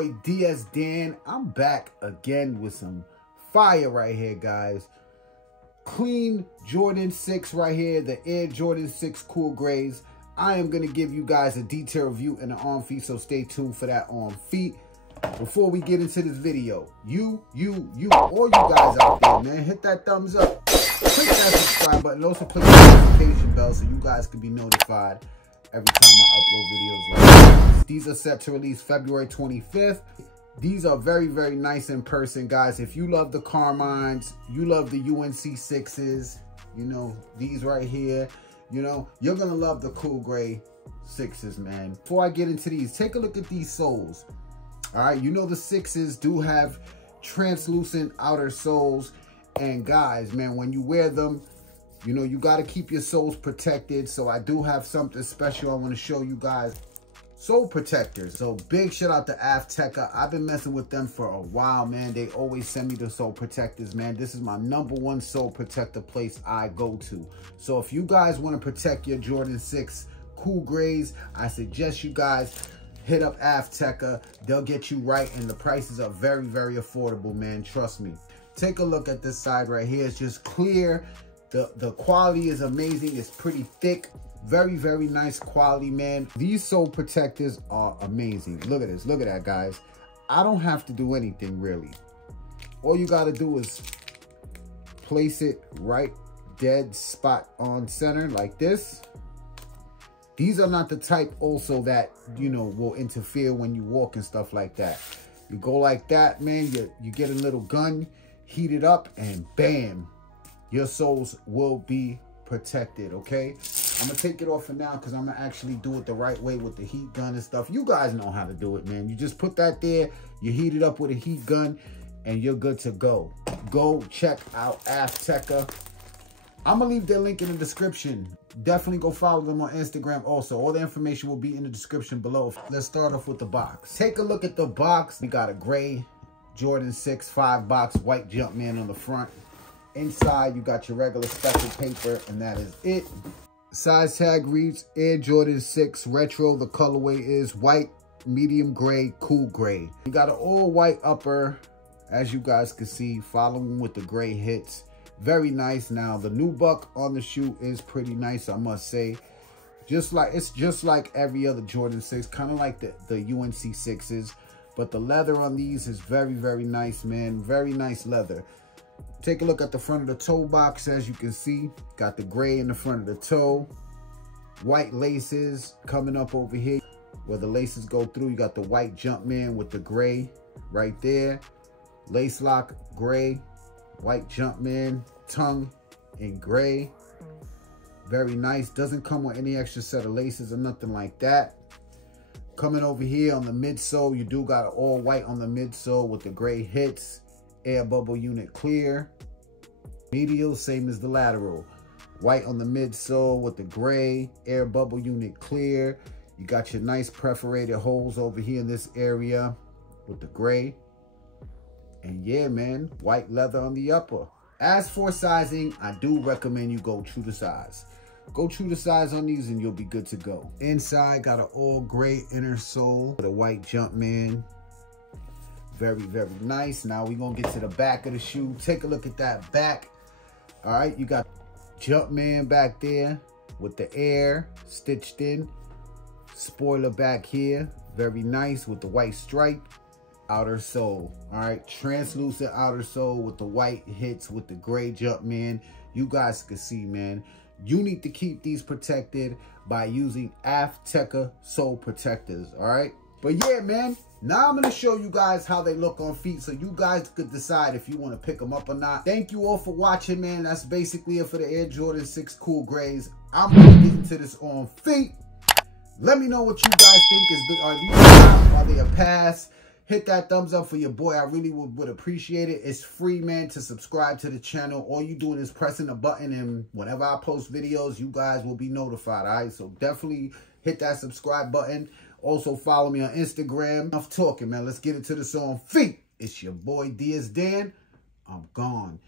boy DS Dan. I'm back again with some fire right here, guys. Clean Jordan 6 right here, the Air Jordan 6 Cool Grays. I am going to give you guys a detailed review and an on feet, so stay tuned for that on feet. Before we get into this video, all you guys out there, man, hit that thumbs up. Click that subscribe button. Also click the notification bell so you guys can be notified every time I upload videos like this. These are set to release February 25th. These are very, very nice in person, guys. If you love the Carmines, you love the UNC 6s, you know, these right here, you know, you're going to love the Cool Gray 6s, man. Before I get into these, take a look at these soles. All right, you know the 6s do have translucent outer soles. And guys, man, when you wear them, you know, you got to keep your soles protected. So I do have something special I want to show you guys. Sole protectors. So big shout out to Afteca. I've been messing with them for a while, man. They always send me the sole protectors, man. This is my #1 sole protector place I go to. So if you guys want to protect your Jordan 6 Cool Grays, I suggest you guys hit up Afteca. They'll get you right, and the prices are very, very affordable, man. Trust me. Take a look at this side right here. It's just clear. The quality is amazing. It's pretty thick. Very, very nice quality, man. These sole protectors are amazing. Look at this. Look at that, guys. I don't have to do anything, really. All you got to do is place it right dead spot on center like this. These are not the type also that, you know, will interfere when you walk and stuff like that. You go like that, man. You get a little gun, heat it up, and bam, your soles will be protected, okay? I'm gonna take it off for now because I'm gonna actually do it the right way with the heat gun and stuff. You guys know how to do it, man. You just put that there, you heat it up with a heat gun, and you're good to go. Go check out Afteca. I'm gonna leave their link in the description. Definitely go follow them on Instagram also. All the information will be in the description below. Let's start off with the box. Take a look at the box. We got a gray Jordan 6 5-box white Jumpman on the front. Inside, you got your regular speckled paper, and that is it. Size tag reads Air Jordan 6 Retro. The colorway is white, medium gray, cool gray. You got an all white upper, as you guys can see, following with the gray hits. Very nice. Now, the nubuck on the shoe is pretty nice, I must say. It's just like every other Jordan 6, kind of like the UNC 6s. But the leather on these is very, very nice, man. Very nice leather. Take a look at the front of the toe box. As you can see, got the gray in the front of the toe. White laces coming up over here where the laces go through. You got the white Jumpman with the gray right there. Lace lock gray. White Jumpman, tongue in gray. Very nice. Doesn't come with any extra set of laces or nothing like that. Coming over here on the midsole, you do got all white on the midsole with the gray hits. Air bubble unit clear. Medial, same as the lateral. White on the midsole with the gray. Air bubble unit clear. You got your nice perforated holes over here in this area with the gray. And yeah, man, white leather on the upper. As for sizing, I do recommend you go true to size. Go true to size on these and you'll be good to go. Inside, got an all gray inner sole with a white Jumpman. Very, very nice. Now we're going to get to the back of the shoe. Take a look at that back. All right, you got Jumpman back there with the air stitched in. Spoiler back here. Very nice with the white stripe. Outer sole. All right, translucent outer sole with the white hits with the gray Jumpman. You guys can see, man. You need to keep these protected by using Afteca sole protectors, all right? But yeah, man, now I'm going to show you guys how they look on feet so you guys could decide if you want to pick them up or not. Thank you all for watching, man. That's basically it for the Air Jordan 6 Cool Grays. I'm going to get into this on feet. Let me know what you guys think. Are these top? Are they a pass? Hit that thumbs up for your boy. I really would appreciate it. It's free, man, to subscribe to the channel. All you doing is pressing the button, and whenever I post videos, you guys will be notified, all right? So definitely hit that subscribe button. Also, follow me on Instagram. Enough talking, man. Let's get into this on feet. It's your boy, DS Dan. I'm gone.